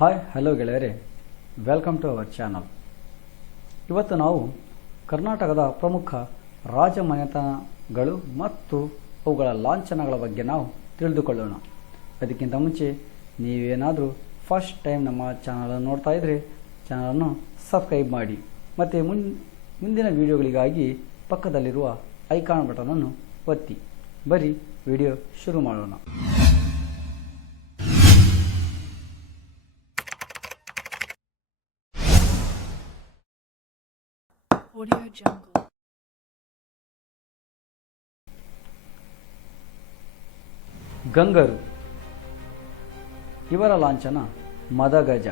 Hi hello ಗೆಳೆಯರೆ. Welcome to our channel ಇವತ್ತು ನಾವು ಕರ್ನಾಟಕದ ಪ್ರಮುಖ ರಾಜಮನೆತನಗಳು ಮತ್ತು ಅವುಗಳ ಲಾಂಛನಗಳ ಬಗ್ಗೆ ನಾವು ತಿಳಿದುಕೊಳ್ಳೋಣ. ಅದಕ್ಕಿಂತ ಮುಂಚೆ ನೀವೇನಾದರೂ ಫಸ್ಟ್ ಟೈಮ್ ನಮ್ಮ ಚಾನಲನ್ನು ನೋಡ್ತಾ ಇದ್ದರೆ ಚಾನಲನ್ನು ಸಬ್ಸ್ಕ್ರೈಬ್ ಮಾಡಿ. ಮತ್ತು ಮುನ್ ಮುಂದಿನ ವಿಡಿಯೋಗಳಿಗಾಗಿ ಪಕ್ಕದಲ್ಲಿರುವ ಐಕಾನ್ ಬಟನನ್ನು ಒತ್ತಿ. ಬರೀ ವಿಡಿಯೋ ಶುರು ಮಾಡೋಣ. Audio Jungle. ಗಂಗರು. ಇವರ ಲಾಂಛನ ಮದಗಜ.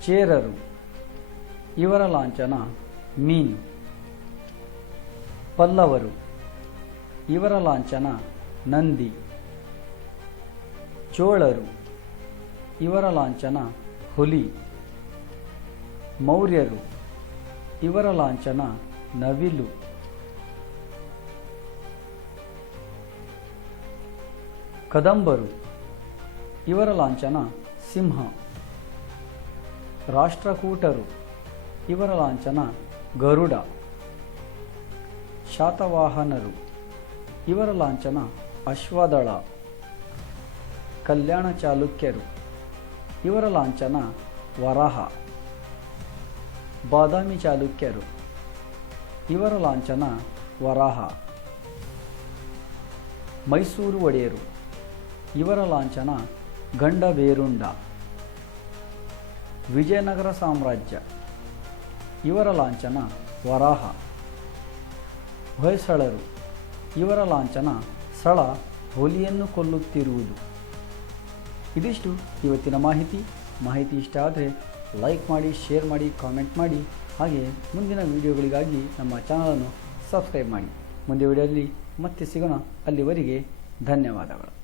ಚೇರರು. ಇವರ ಲಾಂಛನ ಮೀನು. ಪಲ್ಲವರು. ಇವರ ಲಾಂಛನ ನಂದಿ. ಚೋಳರು. ಇವರ ಲಾಂಛನ ಹುಲಿ. ಮೌರ್ಯರು. ಇವರ ಲಾಂಛನ ನವಿಲು. ಕದಂಬರು. ಇವರ ಲಾಂಛನ ಸಿಂಹ. ರಾಷ್ಟ್ರಕೂಟರು. ಇವರ ಲಾಂಛನ ಗರುಡ. ಶಾತವಾಹನರು. ಇವರ ಲಾಂಛನ ಅಶ್ವದಳ. ಕಲ್ಯಾಣ ಚಾಲುಕ್ಯರು. ಇವರ ಲಾಂಛನ ವರಹ. ಬಾದಾಮಿ ಚಾಲುಕ್ಯರು. ಇವರ ಲಾಂಛನ ವರಾಹ. ಮೈಸೂರು ಒಡೆಯರು. ಇವರ ಲಾಂಛನ ಗಂಡಬೇರುಂಡ ವಿಜಯನಗರ ಸಾಮ್ರಾಜ್ಯ. ಇವರ ಲಾಂಛನ ವರಾಹ. ಹೊಯ್ಸಳರು. ಇವರ ಲಾಂಛನ ಸಳ ಹೋಲಿಯನ್ನು ಕೊಲ್ಲುತ್ತಿರುವುದು. ಇದಿಷ್ಟು ಇವತ್ತಿನ ಮಾಹಿತಿ. ಮಾಹಿತಿ ಇಷ್ಟ ಆದರೆ ಲೈಕ್ ಮಾಡಿ ಶೇರ್ ಮಾಡಿ ಕಾಮೆಂಟ್ ಮಾಡಿ. ಹಾಗೆ ಮುಂದಿನ ವಿಡಿಯೋಗಳಿಗಾಗಿ ನಮ್ಮ ಚಾನಲನ್ನು ಸಬ್ಸ್ಕ್ರೈಬ್ ಮಾಡಿ. ಮುಂದೆ ವಿಡಿಯೋದಲ್ಲಿ ಮತ್ತೆ ಸಿಗೋಣ. ಅಲ್ಲಿವರೆಗೆ ಧನ್ಯವಾದಗಳು.